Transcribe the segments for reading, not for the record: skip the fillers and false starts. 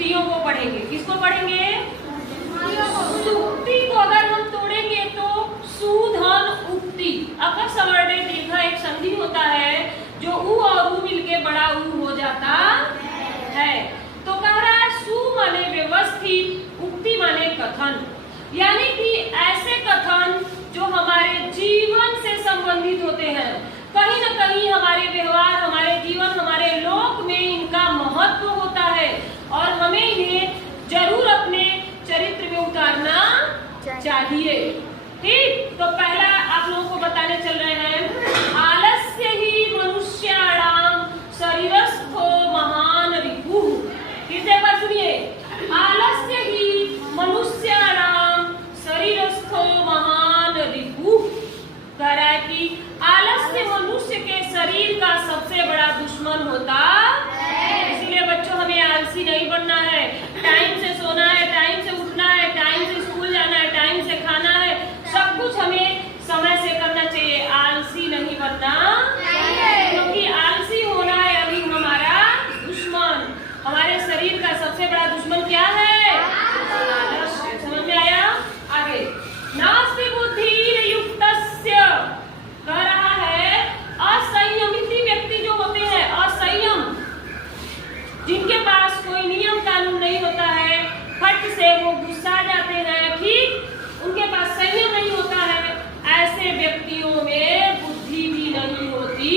उक्तियों को पढ़ेंगे। किसको पढ़ेंगे? सुक्ति को अगर हम तोड़ेंगे तो सुधन उक्ति। अपर सवर्णे दीर्घ एक संधि होता है जो उ और उ मिलके बड़ा उ हो जाता है। तो कह रहा है सु माने व्यवस्थित, उक्ति माने कथन, यानी कि ऐसे कथन जो हमारे जीवन से संबंधित होते हैं। कहीं न कहीं हमारे व्यवहार, हमारे जीवन, हमारे लोक में इनका महत्व होता है और हमें इन्हें जरूर अपने चरित्र में उतारना चाहिए। ठीक, तो पहला आप लोगों को बताने चल रहे हैं, आलस्य ही मनुष्याणाम शरीरस्थो महान रिपुः। फिर से एक बार सुनिए, आलस्य ही मनुष्याणाम शरीरस्थो महान रिपुः। कह रहा है कि आलस्य मनुष्य के शरीर का सबसे बड़ा दुश्मन होता है। इसलिए बच्चों हमें आलसी नहीं बनना है। टाइम से सोना है, टाइम से उठना है, टाइम से स्कूल जाना है, टाइम से खाना है, सब कुछ हमें समय से करना चाहिए। आलसी नहीं बनना क्योंकि आलसी होना है अभी हमारा दुश्मन। हमारे शरीर का सबसे बड़ा दुश्मन क्या है? आलस्य। समझ में आया? आगे, नास्ति बुद्धिर्युक्तस्य। कह रहा है असंयमित व्यक्ति जो होते हैं, असंयम, जिनके पास कोई नियम कानून नहीं होता है, फट से वो गुस्सा जाते हैं, ठीक, उनके पास संयम नहीं होता है, ऐसे व्यक्तियों में बुद्धि भी नहीं होती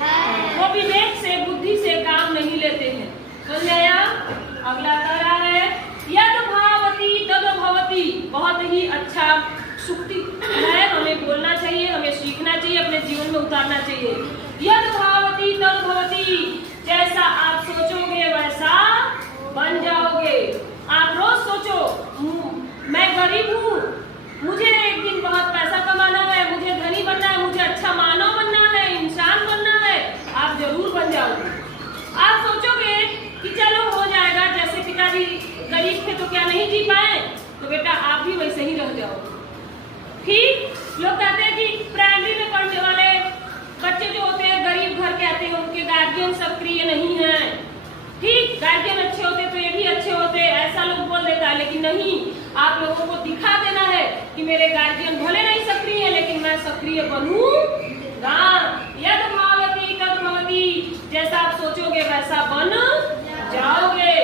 है। वो विवेक से, बुद्धि से काम नहीं लेते हैं। समझ आया? अगला कह रहा है यद भावती तद भवती। बहुत ही अच्छा सुक्ति है, हमें बोलना चाहिए, हमें सीखना चाहिए, अपने जीवन में उतारना चाहिए। यद भावती तद भवती, जैसा आप सोचोगे वैसा बन जाओगे। आप रोज सोचो मैं गरीब हूँ, मुझे एक दिन बहुत पैसा कमाना है, मुझे धनी बनना है, मुझे अच्छा मानव बनना है, इंसान बनना है, आप जरूर बन जाओगे। आप सोचोगे कि चलो हो जाएगा, जैसे पिताजी गरीब थे तो क्या नहीं जी पाए, तो बेटा आप भी वैसे ही रह जाओगे। ठीक, लोग कहते हैं कि प्राइमरी में पढ़ने वाले बच्चे जो होते हैं, गरीब घर के आते हैं, उनके गार्जियन सक्रिय नहीं है। ठीक, गार्जियन अच्छे होते तो ये भी अच्छे होते, ऐसा लोग बोल देता है। लेकिन नहीं, आप लोगों को दिखा देना है कि मेरे गार्जियन भले नहीं सक्रिय है लेकिन मैं सक्रिय बनूंगा। यद भावती तद भवती, जैसा आप सोचोगे वैसा बन जाओगे।